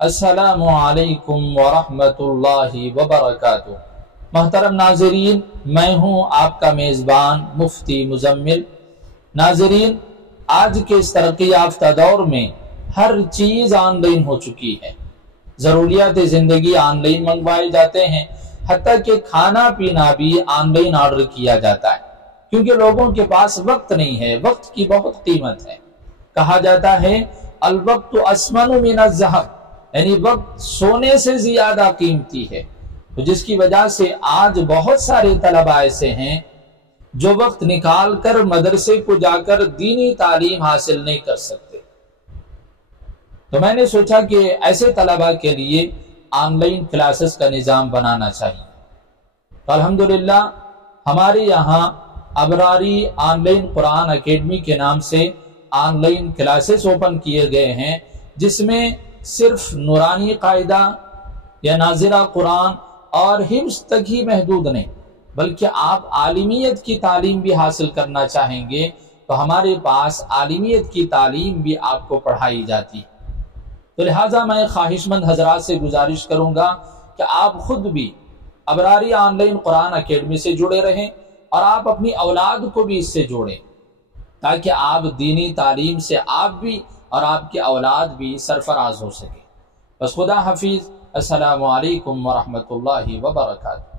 السلام علیکم ورحمۃ اللہ وبرکاتہ۔ محترم ناظرین، میں ہوں آپ کا میزبان مفتی مزمل۔ ناظرین، آج کے اس ترقی یافتہ دور میں ہر چیز آن لائن ہو چکی ہے۔ ضروریات زندگی آن لائن منگوائے جاتے ہیں، حتیٰ کہ کھانا پینا بھی آن لائن آرڈر کیا جاتا ہے، کیونکہ لوگوں کے پاس وقت نہیں ہے، وقت کی بہت قیمت ہے۔ کہا جاتا ہے الوقت اسمن من الذهب، یعنی وقت سونے سے زیادہ قیمتی ہے، تو جس کی وجہ سے آج بہت سارے طلباء ایسے ہیں جو وقت نکال کر مدرسے کو جا کر دینی تعلیم حاصل نہیں کر سکتے۔ تو میں نے سوچا کہ ایسے طلباء کے لیے آن لائن کلاسز کا نظام بنانا چاہیے۔ تو الحمدللہ ہمارے یہاں ابراری آن لائن قرآن اکیڈمی کے نام سے آن لائن کلاسز اوپن کیے گئے ہیں، جس میں صرف نورانی قاعدہ یا ناظرہ قرآن اور حفظ تک ہی محدود نہیں، بلکہ آپ عالمیت کی تعلیم بھی حاصل کرنا چاہیں گے تو ہمارے پاس عالمیت کی تعلیم بھی آپ کو پڑھائی جاتی ہے۔ تو لہٰذا میں خواہش مند حضرات سے گزارش کروں گا کہ آپ خود بھی ابراری آن لائن قرآن اکیڈمی سے جڑے رہیں اور آپ اپنی اولاد کو بھی اس سے جوڑیں، تاکہ آپ دینی تعلیم سے آپ بھی اور آپ کی اولاد بھی سرفراز ہو سکے۔ بس خدا حافظ، السلام علیکم ورحمۃ اللہ وبرکاتہ۔